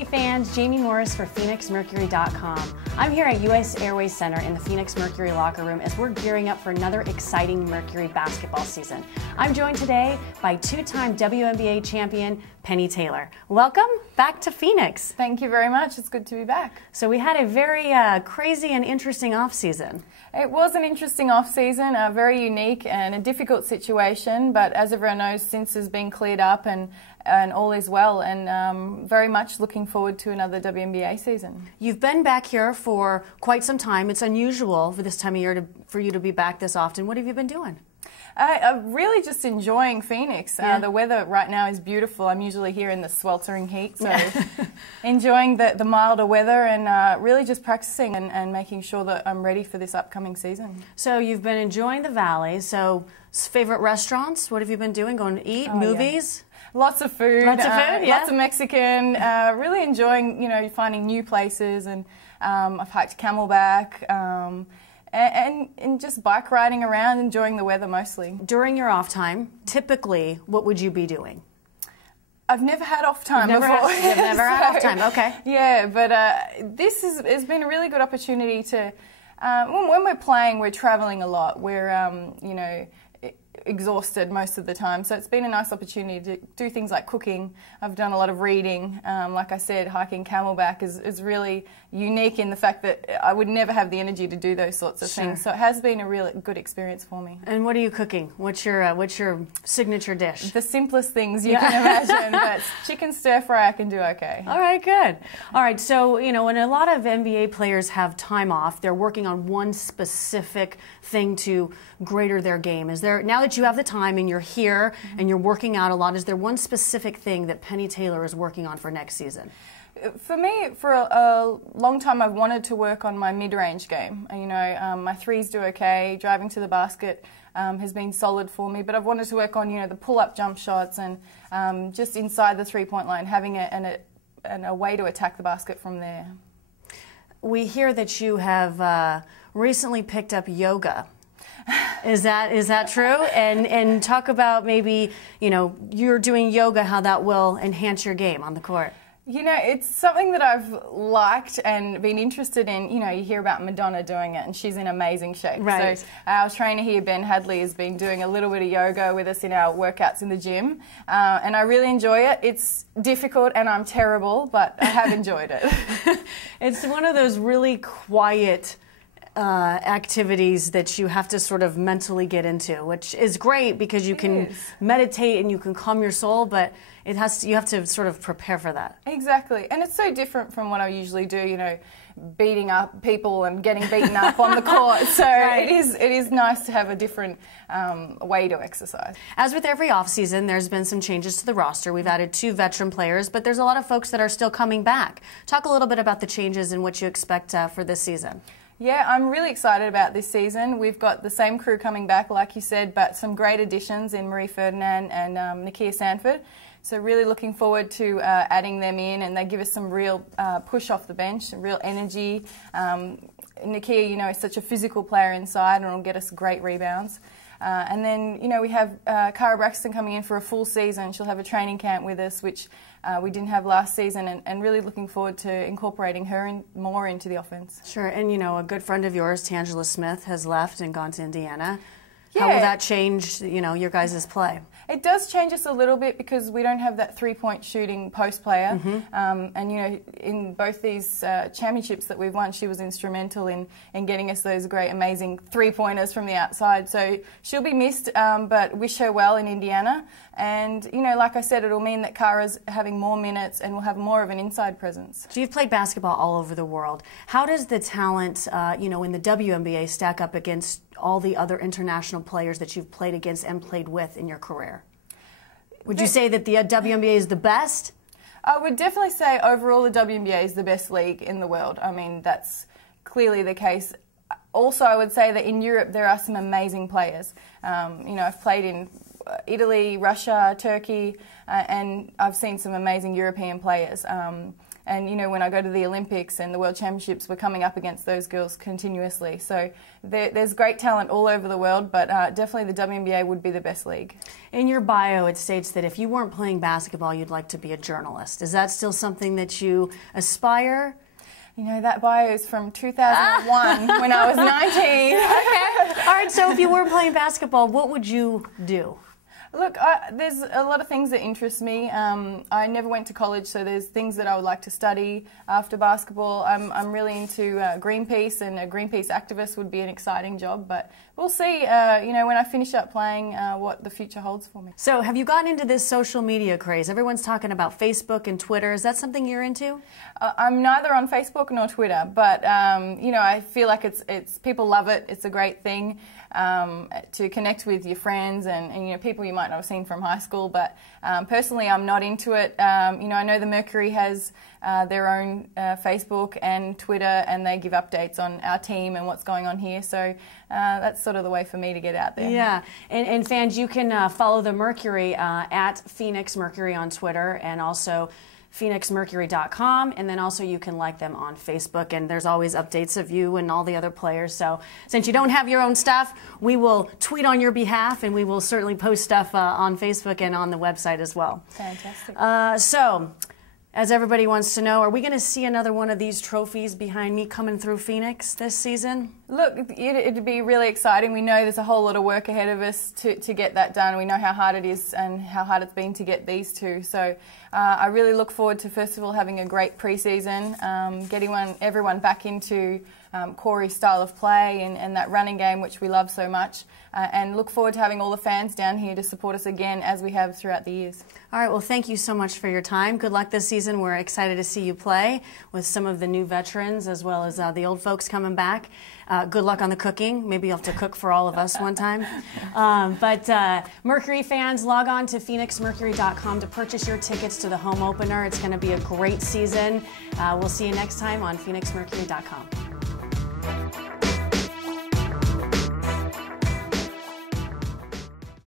Hey fans, Jamie Morris for PhoenixMercury.com. I'm here at US Airways Center in the Phoenix Mercury locker room as we're gearing up for another exciting Mercury basketball season. I'm joined today by two-time WNBA champion Penny Taylor. Welcome back to Phoenix. Thank you very much. It's good to be back. So we had a very crazy and interesting off-season. It was an interesting off-season, very unique and a difficult situation, but as everyone knows, since has been cleared up and all is well, and very much looking forward to another WNBA season. You've been back here for quite some time. It's unusual for this time of year for you to be back this often. What have you been doing? I'm really just enjoying Phoenix. The weather right now is beautiful. I'm usually here in the sweltering heat, so enjoying the milder weather and really just practicing and making sure that I'm ready for this upcoming season. So you've been enjoying the Valley. So favorite restaurants? What have you been doing? Going to eat? Movies? Yeah. Lots of food. Lots of food, yeah. Lots of Mexican. Really enjoying, finding new places, and I've hiked Camelback. And just bike riding around, enjoying the weather mostly. During your off time, typically, what would you be doing? I've never had off time before. You've never had off time, okay. Yeah, but this has been a really good opportunity to, when we're playing, we're travelling a lot. We're, exhausted most of the time, so it's been a nice opportunity to do things like cooking. I've done a lot of reading. Like I said, hiking Camelback is really unique in the fact that I would never have the energy to do those sorts of things, so it has been a really good experience for me. And what are you cooking? What's your signature dish? The simplest things you can imagine, but chicken stir fry I can do okay. All right, good. All right, so when a lot of NBA players have time off, they're working on one specific thing to greater their game. Is there, now that you have the time and you're here and you're working out a lot, is there one specific thing that Penny Taylor is working on for next season? For me, for a long time, I've wanted to work on my mid-range game. My threes do okay. Driving to the basket has been solid for me, but I've wanted to work on, the pull-up jump shots and just inside the three-point line, having a way to attack the basket from there. We hear that you have recently picked up yoga. Is that true? And talk about maybe, you're doing yoga, how that will enhance your game on the court. It's something that I've liked and been interested in. You hear about Madonna doing it, and she's in amazing shape. Right. So our trainer here, Ben Hadley, has been doing a little bit of yoga with us in our workouts in the gym, and I really enjoy it. It's difficult, and I'm terrible, but I have enjoyed it. It's one of those really quiet activities that you have to sort of mentally get into, which is great because you can meditate and you can calm your soul, but you have to sort of prepare for that. Exactly, and it's so different from what I usually do, beating up people and getting beaten up on the court. So it is nice to have a different way to exercise. As with every offseason, there's been some changes to the roster. We've added 2 veteran players, but there's a lot of folks that are still coming back. Talk a little bit about the changes and what you expect for this season. Yeah, I'm really excited about this season. We've got the same crew coming back, like you said, but some great additions in Marie Ferdinand and Nakia Sanford. So really looking forward to adding them in, and they give us some real push off the bench, real energy. Nakia, is such a physical player inside and will get us great rebounds. And then, we have Cara Braxton coming in for a full season. She'll have a training camp with us, which we didn't have last season, and really looking forward to incorporating her more into the offense. Sure, and a good friend of yours, Tangela Smith, has left and gone to Indiana. Yeah. How will that change, your guys' play? It does change us a little bit because we don't have that three-point shooting post player. And, in both these championships that we've won, she was instrumental in getting us those great, amazing three-pointers from the outside. So she'll be missed, but wish her well in Indiana. And, like I said, it'll mean that Cara's having more minutes and will have more of an inside presence. So you've played basketball all over the world. How does the talent, in the WNBA stack up against all the other international players that you've played against and played with in your career? Would you say that the WNBA is the best? I would definitely say overall the WNBA is the best league in the world. I mean, that's clearly the case. Also, I would say that in Europe there are some amazing players. I've played in Italy, Russia, Turkey, and I've seen some amazing European players. And you know, when I go to the Olympics and the World Championships, we're coming up against those girls continuously. So there's great talent all over the world, but definitely the WNBA would be the best league. In your bio, it states that if you weren't playing basketball, you'd like to be a journalist. Is that still something that you aspire? You know, that bio is from 2001 when I was 19. Okay. All right, so if you weren't playing basketball, what would you do? Look, there's a lot of things that interest me. I never went to college, so there's things that I would like to study after basketball. I'm really into Greenpeace, and a Greenpeace activist would be an exciting job, but we'll see, you know, when I finish up playing, what the future holds for me. So have you gotten into this social media craze? Everyone's talking about Facebook and Twitter. Is that something you're into? I'm neither on Facebook nor Twitter, but you know, I feel like it's people love it. It's a great thing to connect with your friends and you know, people you might not have seen from high school. But personally, I'm not into it. You know, I know the Mercury has their own Facebook and Twitter, and they give updates on our team and what's going on here. So that's sort of the way for me to get out there. Yeah, and fans, you can follow the Mercury at Phoenix Mercury on Twitter, and also phoenixmercury.com, and then also you can like them on Facebook, and there's always updates of you and all the other players. So since you don't have your own stuff, we will tweet on your behalf, and we will certainly post stuff on Facebook and on the website as well. Fantastic. So, as everybody wants to know, are we going to see another one of these trophies behind me coming through Phoenix this season? Look, it'd be really exciting. We know there's a whole lot of work ahead of us to get that done. We know how hard it is and how hard it's been to get these two. So I really look forward to, first of all, having a great pre-season, getting everyone back into Corey's style of play and that running game, which we love so much, and look forward to having all the fans down here to support us again as we have throughout the years. All right, well, thank you so much for your time. Good luck this season. We're excited to see you play with some of the new veterans as well as the old folks coming back. Good luck on the cooking. Maybe you'll have to cook for all of us one time. But Mercury fans, log on to phoenixmercury.com to purchase your tickets to the home opener. It's going to be a great season. We'll see you next time on phoenixmercury.com.